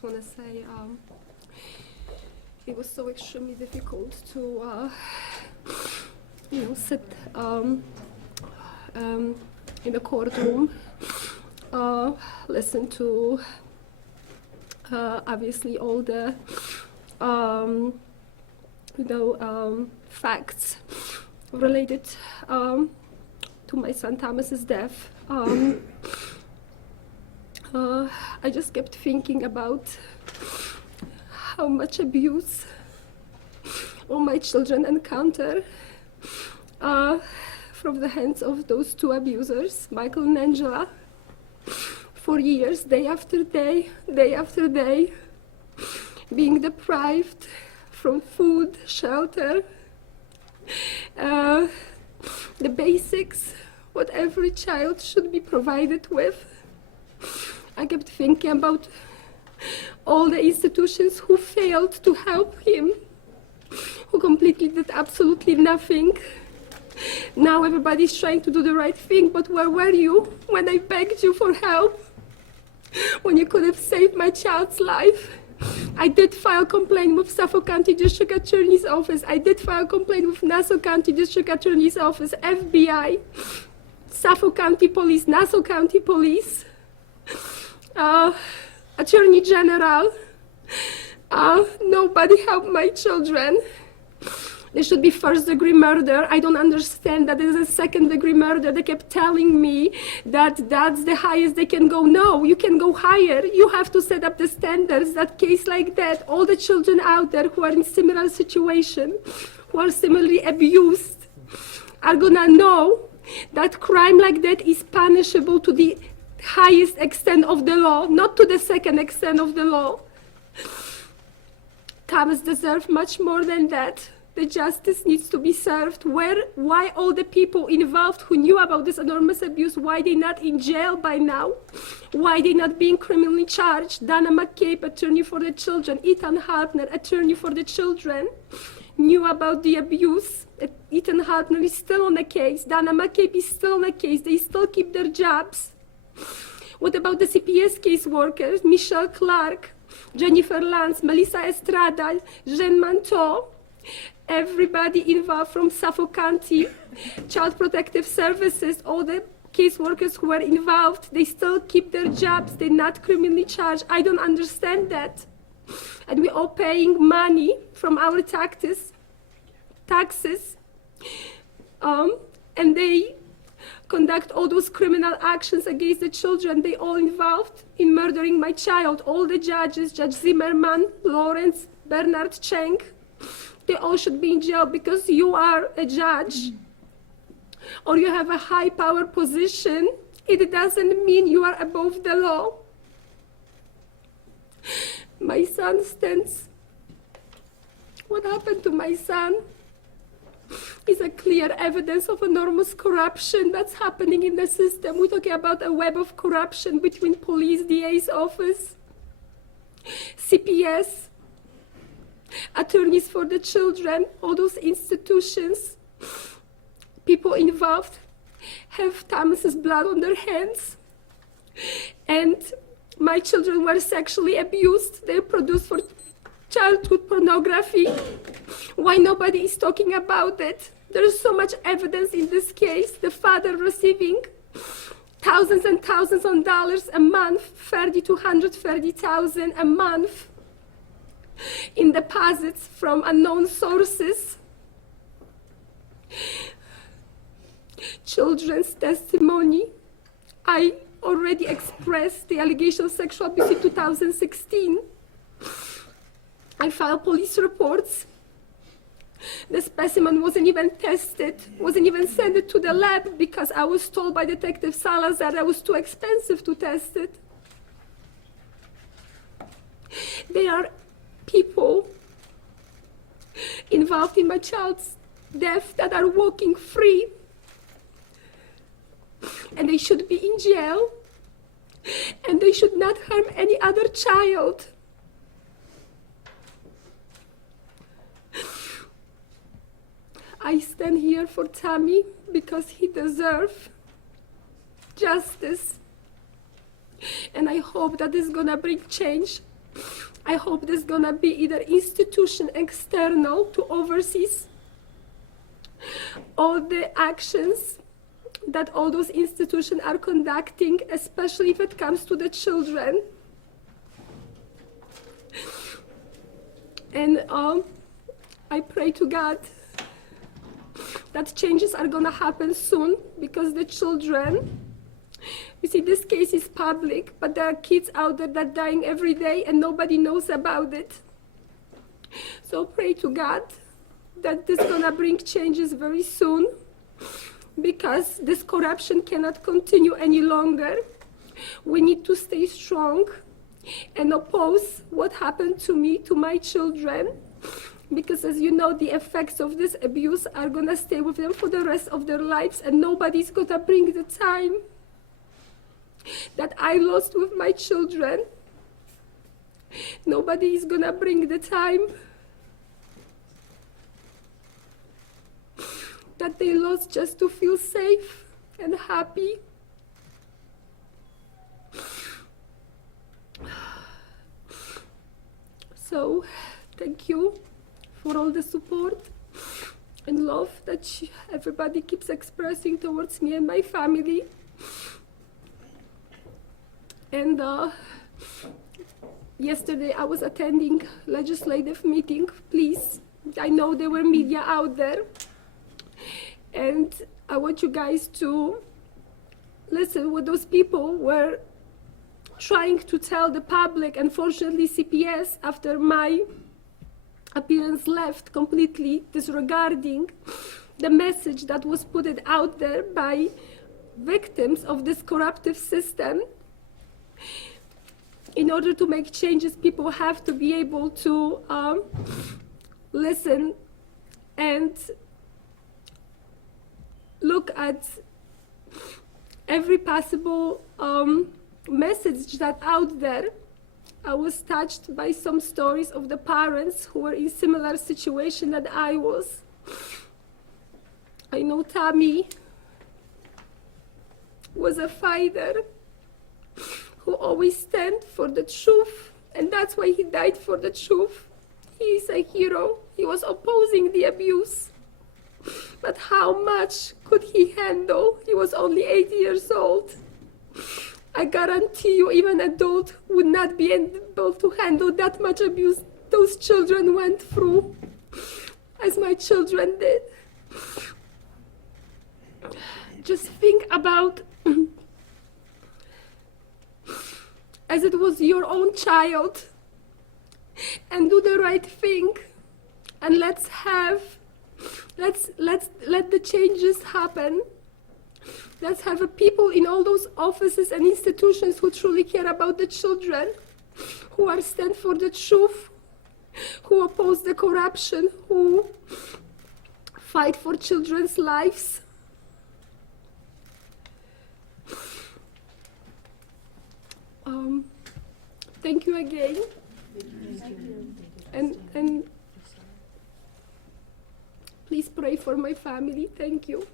just want to say it was so extremely difficult to, sit in the courtroom, listen to obviously all the facts related to my son Thomas's death. I just kept thinking about how much abuse all my children encounter from the hands of those two abusers, Michael and Angela, for years, day after day after day, being deprived from food, shelter, the basics, what every child should be provided with. I kept thinking about all the institutions who failed to help him, who completely did absolutely nothing. Now everybody's trying to do the right thing, but where were you when I begged you for help? When you could have saved my child's life? I did file a complaint with Suffolk County District Attorney's Office. I did file a complaint with Nassau County District Attorney's Office, FBI, Suffolk County Police, Nassau County Police, Attorney General. Nobody helped my children. There should be first-degree murder. I don't understand that there's a second-degree murder. They kept telling me that that's the highest they can go. No, you can go higher. You have to set up the standards. That case like that, all the children out there who are in similar situation, who are similarly abused, are gonna know that crime like that is punishable to the highest extent of the law, not to the second extent of the law. Thomas deserves much more than that. The justice needs to be served. Why all the people involved who knew about this enormous abuse, why they not in jail by now? Why they not being criminally charged? Dana McCabe, attorney for the children, Ethan Hartner, attorney for the children, knew about the abuse. Ethan Hartner is still on the case. Dana McCabe is still on the case. They still keep their jobs. What about the CPS case workers? Michelle Clark, Jennifer Lance, Melissa Estrada, Jean Manteau, everybody involved from Suffolk County Child Protective Services, all the caseworkers who were involved, they still keep their jobs, they're not criminally charged. I don't understand that. And we're all paying money from our taxes, and they conduct all those criminal actions against the children. They all involved in murdering my child. All the judges, Judge Zimmerman, Lawrence, Bernard Cheng, they all should be in jail because you are a judge or you have a high power position. It doesn't mean you are above the law. My son stands. What happened to my son is a clear evidence of enormous corruption that's happening in the system. We're talking about a web of corruption between police, DA's office, CPS, attorneys for the children, all those institutions. People involved have Thomas's blood on their hands. And my children were sexually abused. They're produced for childhood pornography. Why nobody is talking about it? There's so much evidence in this case. The father receiving thousands and thousands of dollars a month, 30 to 130,000 a month in deposits from unknown sources. Children's testimony. I already expressed the allegation of sexual abuse in 2016. I filed police reports. The specimen wasn't even tested, wasn't even sent to the lab because I was told by Detective Salazar that it was too expensive to test it. There are people involved in my child's death that are walking free, and they should be in jail, and they should not harm any other child. I stand here for Tommy because he deserves justice, and I hope that is gonna bring change I hope there's gonna be either institution external to oversee all the actions that all those institutions are conducting, especially if it comes to the children. And I pray to God that changes are gonna happen soon, because the children, you see, this case is public, but there are kids out there that are dying every day and nobody knows about it. So pray to God that this is gonna bring changes very soon, because this corruption cannot continue any longer. We need to stay strong and oppose what happened to me, to my children, because as you know, the effects of this abuse are gonna stay with them for the rest of their lives, and nobody's gonna bring the time that I lost with my children. Nobody is gonna bring the time that they lost just to feel safe and happy. So, thank you for all the support and love that everybody keeps expressing towards me and my family. And yesterday I was attending legislative meeting. Please, I know there were media out there, and I want you guys to listen what those people were trying to tell the public. Unfortunately, CPS, after my appearance, left completely disregarding the message that was put out there by victims of this corruptive system. In order to make changes, people have to be able to listen and look at every possible message that's out there. I was touched by some stories of the parents who were in similar situation that I was. I know Tammy was a fighter who always stand for the truth, and that's why he died for the truth. He is a hero. He was opposing the abuse. But how much could he handle? He was only 8 years old. I guarantee you, even an adult would not be able to handle that much abuse those children went through, as my children did. Just think about, as it was your own child, and do the right thing, and let the changes happen. Let's have people in all those offices and institutions who truly care about the children, who are stand for the truth, who oppose the corruption, who fight for children's lives. Thank you again. Thank you. And please pray for my family. Thank you.